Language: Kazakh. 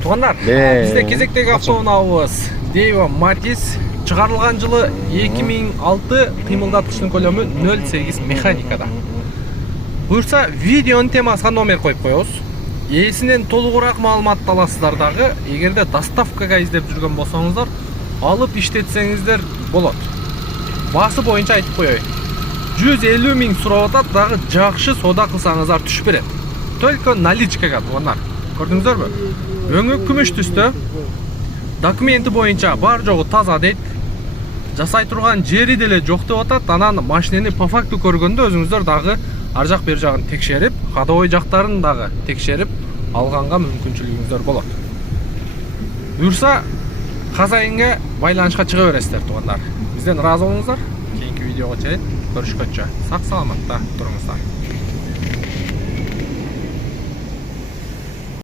Туғандар, бізде кезектегі автоунаубыз Дейва Матис шығарылған жылы 2006, қимылдатқыштың көлемі 0.8 механикада. Бұйырса, видеоның темасына номер қойып қойыңыз. Есінен толығырақ маалымат аласыздардағы, егерде доставкаға іздеп жүрген болсаңыздар, алып іштетсеңіздер болады. Басы бойынша айтып қойой. 150 000 сұрап атат, дағы жақшы сода қылсаңыздар түш береді. Только наличкаға, туғандар. Көрдіңіздер бі? Өңі күміш түсті. Документі бойынша бар жоғы таза дейді. Жасай тұрған жері деле жоқ деп атат. Анан машинені по факту көргенде өзіңіздер дағы аржақ бер жағын текшеріп, ходовой жақтарын дағы текшеріп, алғанға мүмкіншілігіңіздер болады. Бұйырса, хозяинге байланышқа шыға бересіздер, туғандар. Бізден разы болыңыздар. Кейінгі видеоға чейін көрішкенше сақ саламатта тұрыңыздар.